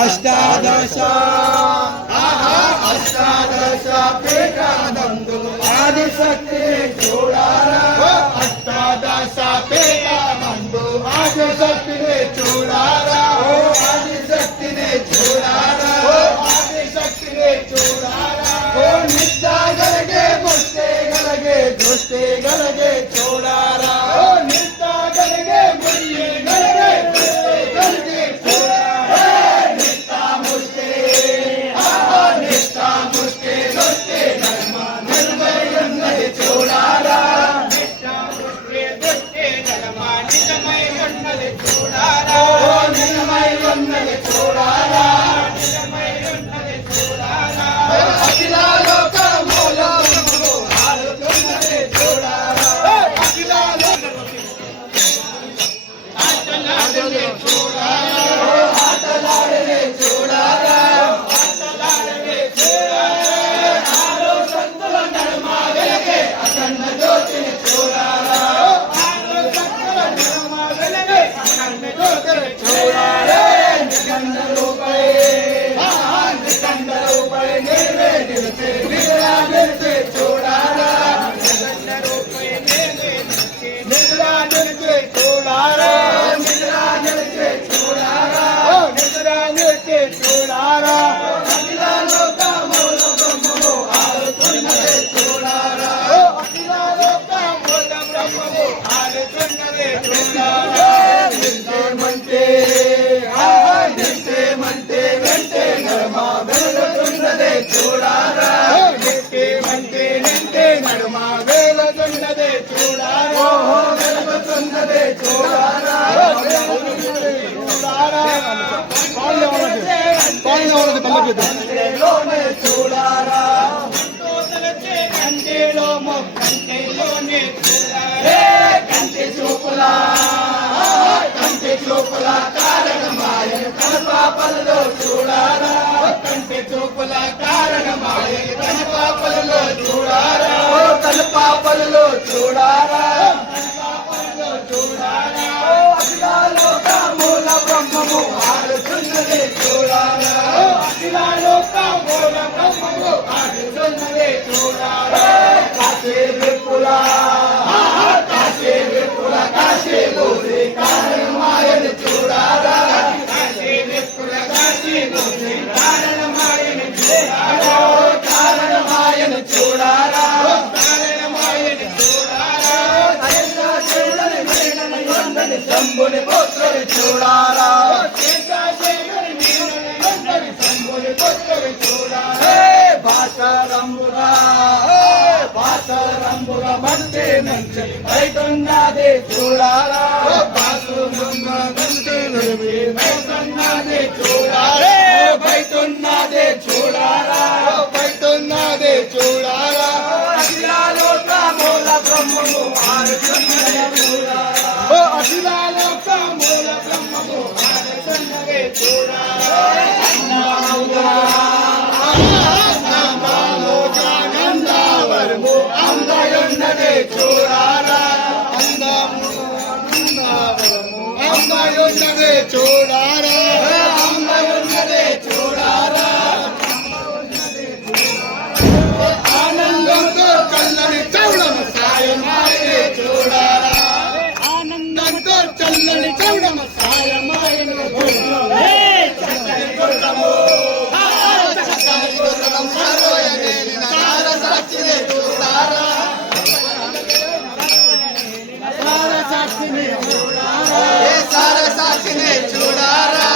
అష్టాదశ అష్టాదశ పీఠానందులు ఆదిశక్తి చూడారా అష్టాదశ పీఠానందు ఆదిశక్తిని చూడారా ఆదిశక్తిని చూడారా ఆదిశక్తిని చూడారా నిత్య గలగే ముస్తే గలగే దృష్టి గలగే చూడారా నిత్య గలగే ముయ్యి గలగే గలగే చూడారా నిత్య ముస్తే నిత్య ముస్తే దృష్టి ధర్మ నిర్మయున్నది చూడారా నిత్య ముస్తే దృష్టి ధర్మ నిజమై ఉన్నది చూడారా నిజమై ఉన్నది చూడారా నిజమై ఉన్నది చూడారా అఖిల లోక మూలము ఆలుతున్నది చూడారా అఖిల లోక ఆటలాడలే చూడారా ఆటలాడలే చూడారా ఆటలాడలే చూడారా ఆలో సంతుల నర్మ వెలగే అఖండ జ్యోతిని చూడారా ఆలో సంతుల నర్మ వెలగే అఖండ జ్యోతిని చూడారా నిఖండ రూపే నిఖండ రూపే నీవే నిలిచే నిద్రా నిలిచే చూడారా నిఖండ రూపే నీవే నిలిచే నిద్రా నిలిచే చూడారా నిద్రా నిలిచే చూడారా నిద్రా నిలిచే చూడారా అఖిల లోక మూల బ్రహ్మము ఆలుతున్నదే చూడారా అఖిల లోక మూల బ్రహ్మము ఆలుతున్నదే చూడారా నిత్యమంటే నిత్యమంటే వెంటే నడుమ వెలుగుతున్నదే చూడారా నిత్యమంటే నింటే నడుమ వెలుగుతున్నదే చూడారా వెలుగుతున్నదే చూడారా కంటేలోనే చూడారా కంటేలో కంటేలోనే చూడారా కంటి చూపులా కంటి చూపుల కారణమాయను కనపాపలలో చూడారా కంటి చూపుల కారణమాయను కనపాపలలో చూడారా కనపాపలలో చూడారా కనపాపలలో చూడారా అఖిల లోక మూల బ్రహ్మము ఆడుతున్నదే చూడారా అఖిల లోక మూల బ్రహ్మము ఆడుతున్నదే చూడారా కాశీ విపుల కాశీ విపుల కాశీ బోధి కారణమాయను చూడారా కాశీ విపుల కాశీ బోధి కారణమాయను చూడారా కారణమాయను చూడారా కారణమాయను చూడారా చెల్లని మేడని వందని శంభుని పుత్రుని చూడారా శంభుని పుత్రుని చూడారా భాషరంబుగా భాషరంబుగా మంచి మంచి బయటున్నదే చూడారా బయటున్నదే చూడారా బయటున్నదే చూడారా బయటున్నదే చూడారా అఖిల లోక మూల బ్రహ్మము ఆడుతున్నదే చూడారా అఖిల లోక మూల బ్రహ్మము ఆడుతున్నదే చూడారా అందయున్నదే చూడారా అందయున్నదే చూడారా అందయున్నదే చూడారా ఆనందంతో చల్లని చౌడమ సాయమాయనే చూడారా ఆనందంతో చల్లని చౌడమ సాయమాయనే చక్కని గుర్రము చక్కని గుర్రం సరోయనేని నార సాక్షినే చూడారా సార సాక్షినే చూడారా సార సాక్షినే చూడారా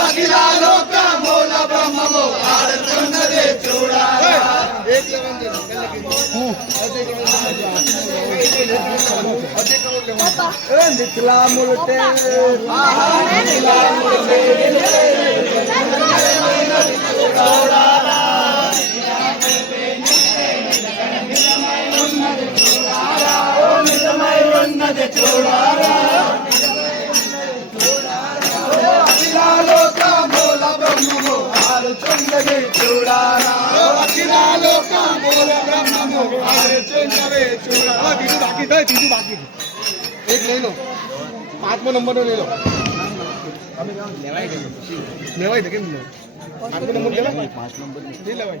అఖిల లోక మూల బ్రహ్మము ఆడుతున్నదే చూడారా నిఖిలాములుటే చూడారా నిజమై ఉన్నది చూడారా అఖిల లోక మూల బ్రహ్మము ఆడుతున్నది చూడారా అఖిల లోక మూల ब्रह्म एक ले लो 5वां नंबर ले लो। लेवाई थे किन आपको नंबर दिया 5 नंबर नहीं लेवाई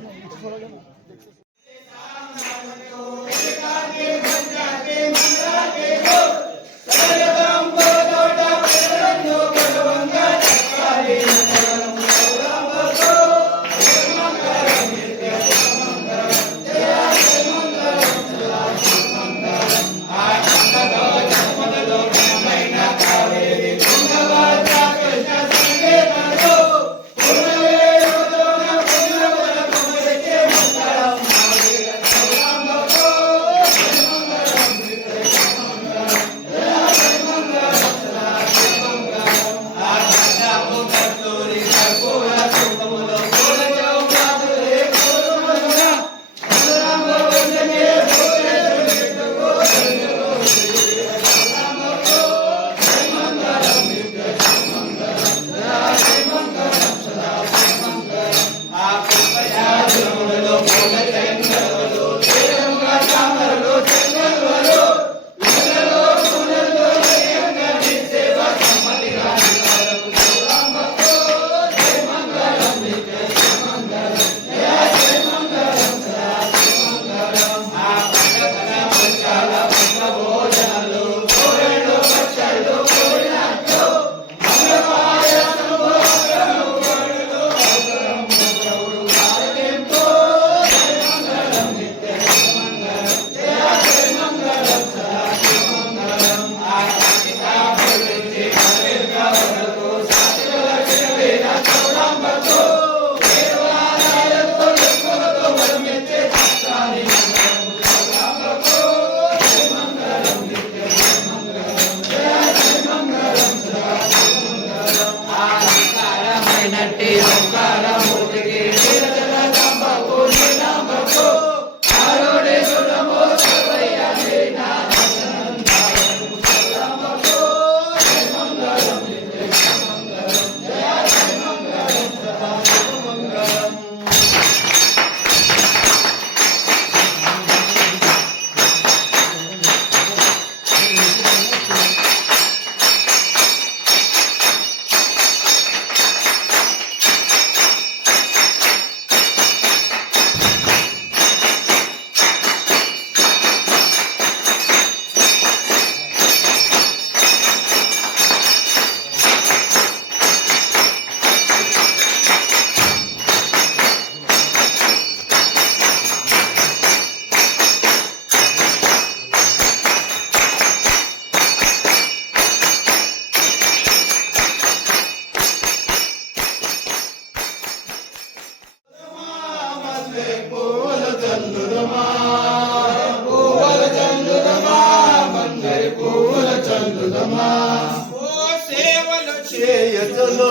చేయతులో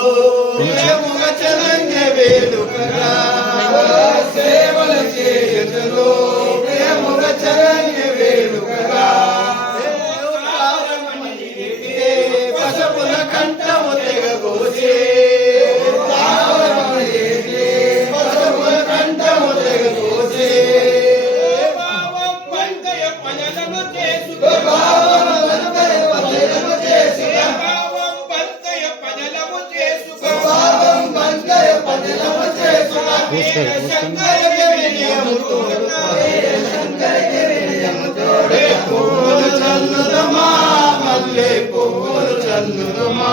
ప్రేమగ చలంగే వేడుకగా సేవలు చేయతులో ప్రేమగ చలంగే వేడుకగా పసపుల కంఠము తెగబోసే పసపుల కంఠము తెగబోసే పూలు చల్లుదమా మల్లె పూలు చల్లుదమా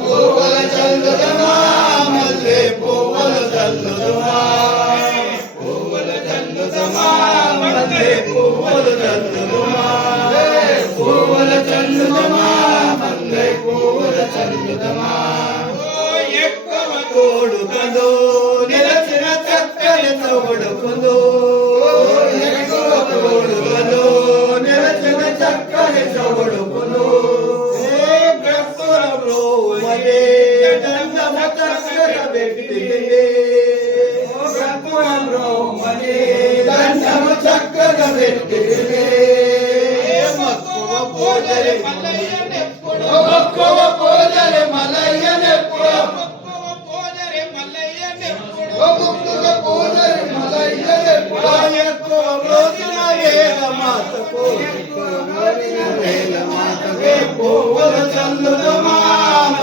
పూల చల్లుదమా మల్లె పూలు చల్లుదమా పూల చల్లుదమా మల్లె పూలు చల్లుదమా పూల చల్లుదమా మల్లె పూలు చల్లుదమా ఎక్కువ తోడుకదో నిలచిన చక్కని తోడుకుదో ఎక్కువ తోడుకదో నిలచిన చక్కని తోడుకును బ్రహ్మలో మరే దండమ చక్కర వ్యక్తియే బ్రహ్మలో మరే దండమ చక్కర వ్యక్తియే మక్కువ పోజరి మల్లయ్యనెప్పుడు మక్కువ పోజరి మల్లయ్యనెప్పుడు పూల చల్లుదమా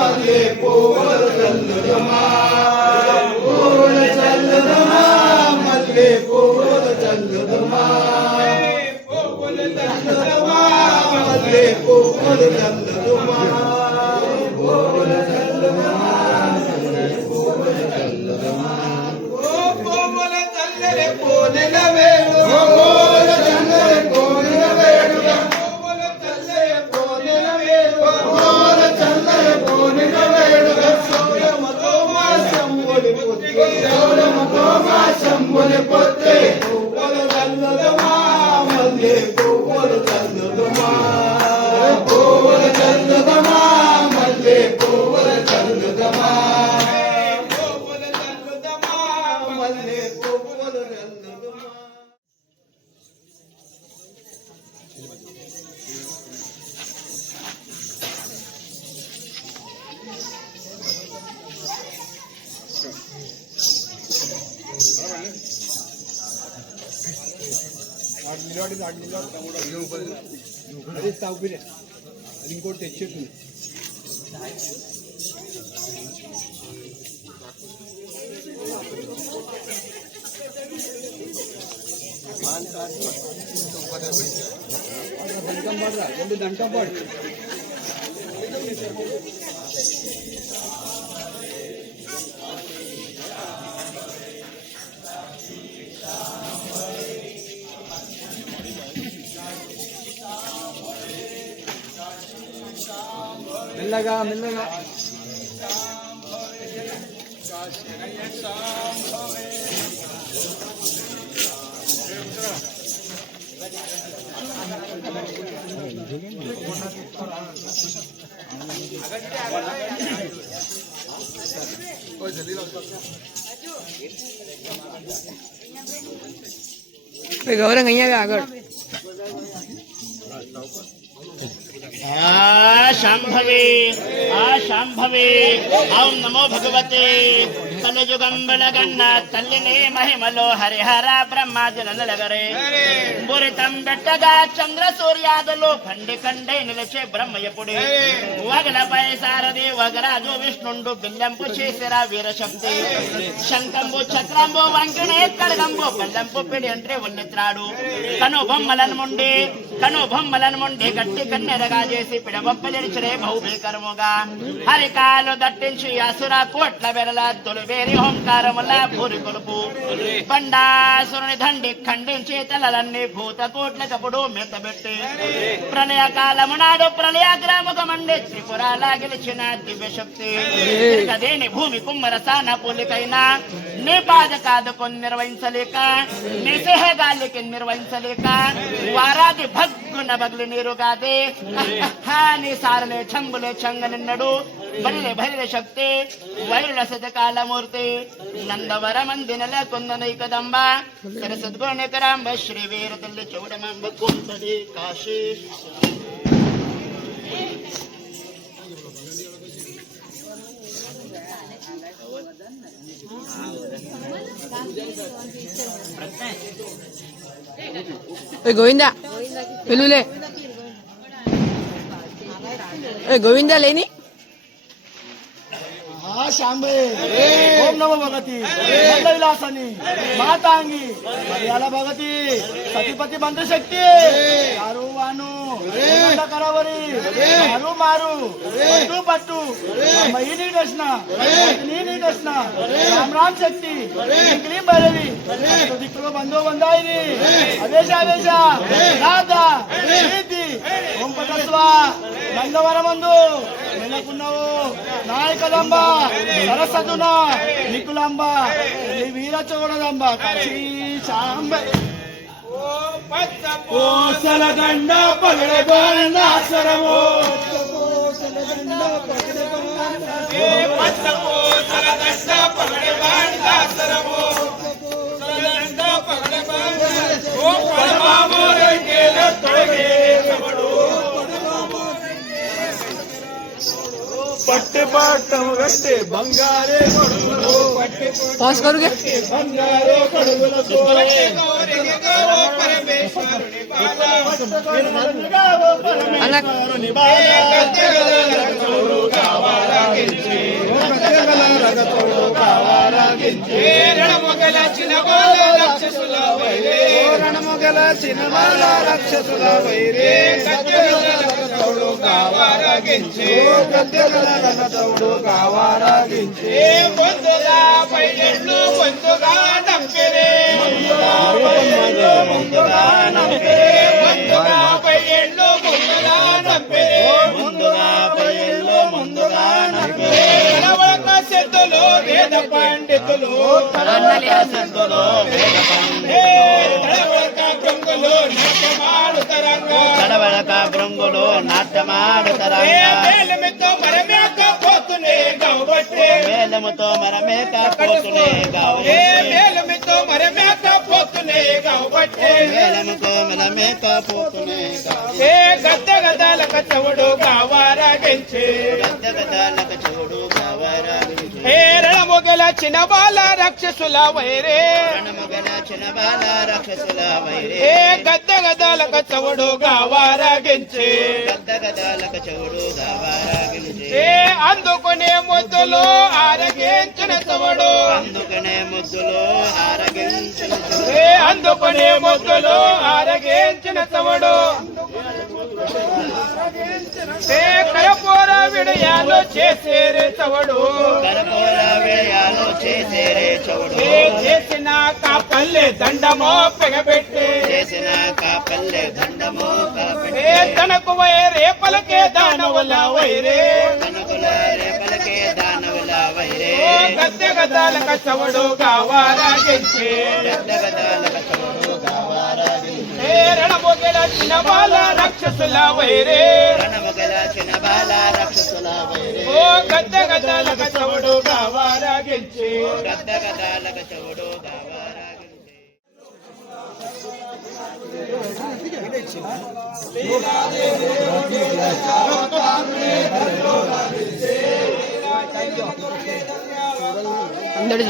మల్లె పువ్వులు చల్లుదమా పువ్వులు చల్లుదమా మల్లె పువ్వులు చల్లుదమా పువ్వులు చల్లుదమా మల్లె పువ్వులు చల్లుదమా పువ్వులు చల్లుదమా మల్లె పువ్వులు చల్లుదమా ఓ పువ్వుల చల్లె పూనిన వేడు పువ్వుల చల్లె పూనిన వేడు పువ్వుల చల్లె పూనిన వేడు పువ్వుల చల్లె పూనిన వేడు సౌరమతో మా శంభుని పుత్రి సౌరమతో మా శంభుని పుత్రి పువ్వులు చల్లుదమా మల్లె పువ్వులు చల్లుదమా పువ్వులు చల్లుదమా మల్లె పువ్వులు చల్లుదమా పువ్వులు చల్లుదమా మల్లె పువ్వులు చల్లుదమా అది తవ్విలే అది ఇంకోటి తెచ్చేస్తుంది దంటం పడరా 2 దంటం పడు మెల్లగా మెల్లగా गौरंग आगड़ शांभवे ओं नमो भगवते कलजुगंबलगन्न तल्लिने महिमलो हरिहर ब्रह्माजलगरे बुरितं बेट्टगा चंद्र सूर्यादलो खंडे खंडे निलचे ब्रह्मयपुडे वगलपै सारदि वगराजो विष्णुंडु बिल्लंपु చేసిరా వీరశక్తి శంకంబు చక్రంబు వంకినే కడగంబు బల్లంపు పిడి అంటే ఉన్నత్రాడు కను బొమ్మలను ముండి గట్టి కన్నెరగా చేసి పిడబొప్పలిడిచరే బహుభీకరముగా హరికాలు దట్టించి అసుర కోట్ల వెరల తొలివేరి ఓంకారముల భూరి కొలుపు బండాసురుని దండి ఖండించి తలలన్నీ భూత కోట్ల కపుడు మెత్తబెట్టి ప్రళయ కాలము నాడు ప్రళయాగ్రాముఖమండి త్రిపురాల గెలిచిన దివ్యశక్తి కదేని భూమి కుమ్మరసాన పూలికైనా నీ బాధ కాదుకొని నిర్వహించలేక నీ సేహగాలికి నిర్వహించలేక వారాది భగ్గున బగిలి నీరు కాదే నీ సారలే చంబులే చంగనిన్నడు బలిలే శక్తి వైరుల శతకాలమూర్తి నందవర మందినల కొందనైకదంబ సరసద్గుణకరాంబ శ్రీ వీర తల్లి చౌడమాంబ కుంతడి కాశీ गोविंदा पिलुले गोविंदा लेनी शांबे ओम नमो भगवती विलासनी मातांगी मर्याला भगवती सतीपति मंत्र शक्ति यारू वानु करावरी मारू मारू पट्टू पट्टू महीनी दर्शना नी दर्शना राम राम शक्ति निकली भैरवी दिक्कुलो बंदो बंदाई आवेश आवेश राधा प्रीति ओम पटस्वा गंधवర మందు నెలకున్నావు నాయకదంబ సరస్వతున నికులంబ వీర చోడదంబ కాశీ శాంబ కోసలగండ పగడే బాణాసరమో కోసలగండ పగడే బాణాసరమో కోసలగండ పగడే బాణాసరమో ఓ పరమామోరే కేల తొడగే సబడు पट्टे पाटम गट्टे बंगारे कड़ुगुलो पट्टे पॉज करोगे बंगारे कड़ुगुलो పరమేశ్వరుని బాల అన్న రణమొగల చిన్నబాల రాక్షసుల వైరే రణమొగల చిన్నబాల రాక్షసుల వైరే గద్దెగలగతౌడు కావారగించే గద్దెగలగతౌడు కావారగించే పొందుగా పైళ్ళు పొందుగా నంపెరే ముందుగా పైళ్ళు ముందుగా నంపెరే ముందుగా పైళ్ళు ముందుగా నంపెరే ముందుగా పైళ్ళు ముందుగా నంపెరే నవలక సిద్ధులు వేద పండితులు సంతులు వేద తడవడక బృంగులు నాట్యమాడుతరంగా మేలముతో మరమేక పోతునే గావబట్టే మేలముతో మరమేక పోతునే గావు మేలముతో మరమేక పోతునే గావబట్టే మేలముతో మరమేక పోతునే గావు ఏ గద్ద గదలక చవుడు గావారగించే గద్ద గదలక చవుడు గావారగించే ఏ రణమొగల చిన్నబాల రాక్షసుల వైరే రణమొగల చిన్నబాల రాక్షసుల వైరే ఏ గద్ద గదలక చవుడు గావారగించే గద్ద గదలక చవుడు గావారగించే ఏ అందుకునే ముద్దులు ఆరగించిన చవుడు అందుకనే ముద్దులు ఆరగించిన ఏ అందుకునే ముద్దులు ఆరగించిన చవుడు ఏ కరపూర విడయాలు చేసేరే చవుడు కరపూర విడయాలు చేసేరే చవుడు ఏ చేసిన కాపల్లె దండమో పెగబెట్టి చేసిన కాపల్లె దండమో కాపెట్టి ఏ తనకు వైరే పలకే దానవల వైరే తనకుల రేపలకే దానవుల వైరే ఓ గద్దె గదాలక చవుడు గావారగించే గద్ద గదలక చవుడు గావారగించే ఏ రణమొగల చిన్నబాల రాక్షసుల వైరే రణమొగల చిన్నబాల రాక్షసుల వైరే ఓ గద్దె గదాలక చవుడు గావారగించే గద్ద గదలక చవుడు గావారగించే అందడు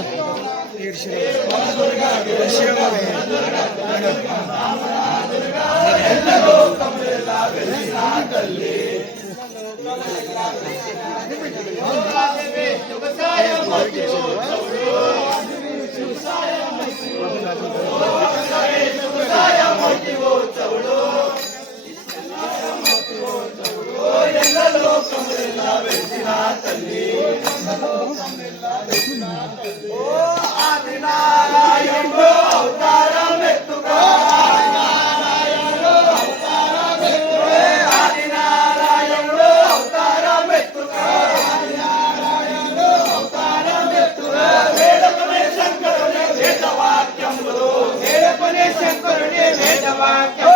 శంకరుని వేదవాక్యం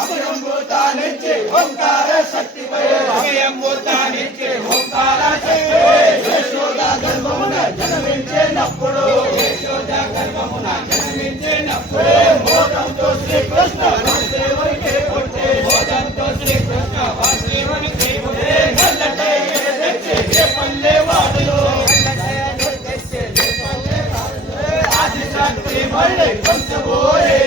అభయంభూతానిచ్చే ఓంకార శక్తి అభయంభూతానిచ్చే ఓంకార శక్తి యశోద గర్భమున జన్మించినప్పుడు మోదంతో శ్రీకృష్ణ వాసుదేవునికి పుట్టే మోదంతో శ్రీకృష్ణ వాసుదేవునికి పుట్టే గల్లటే తెచ్చే పల్లె వాడులో ఆది శాంతి మళ్ళీ కొంచెపోయే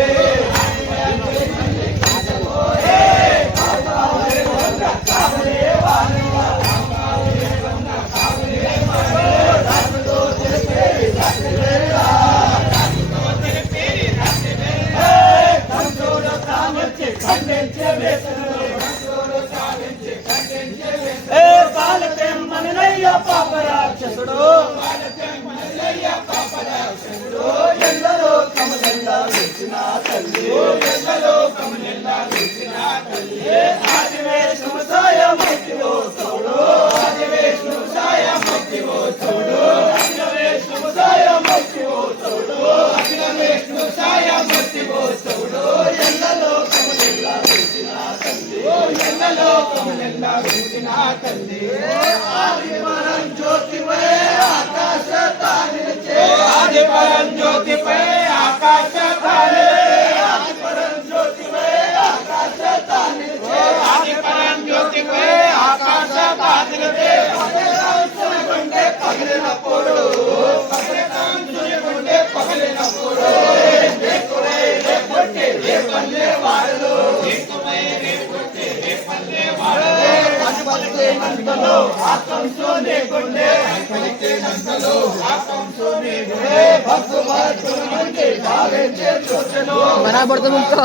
बराबर तो मुझको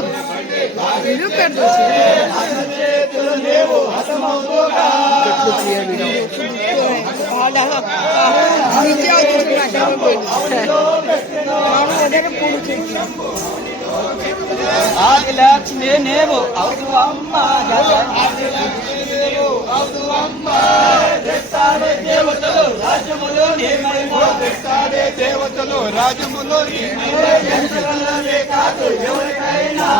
वीडियो कर दो नीचे ఆది లక్ష్మి నేవు అవుదు అమ్మ అవుదు అమ్మ రెట్టాడే దేవతలు రాజములు నీ మహిమ రెట్టాడే దేవతలు రాజములు నీ మహిమ కాదు ఎవరికైనా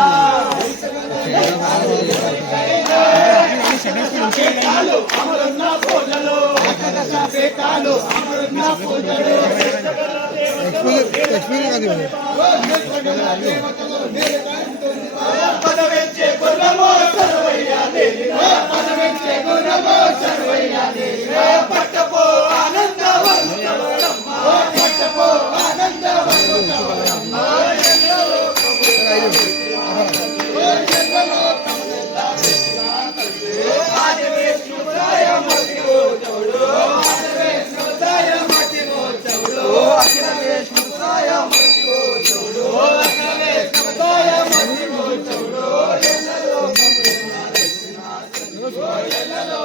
అమరున్న పూజలు అమరున్న పూజలు పదవెచ్చే గుర్రమో సర్వయ్యా దేవిరా పదవెచ్చే గుర్రమో సర్వయ్యా దేవిరా పట్టపో ఆనందవంతవరమ్మ పట్టపో ఆనందవంతవరమ్మ ఆదివేశ్వరాయ మతివో చౌడు ఆదివేశ్వరాయ మతివో చౌడు అఖిలవేశ్వరాయ మతివో చౌడు అఖిలవేశ్వరాయ మతివో చౌడు ఎల్లలో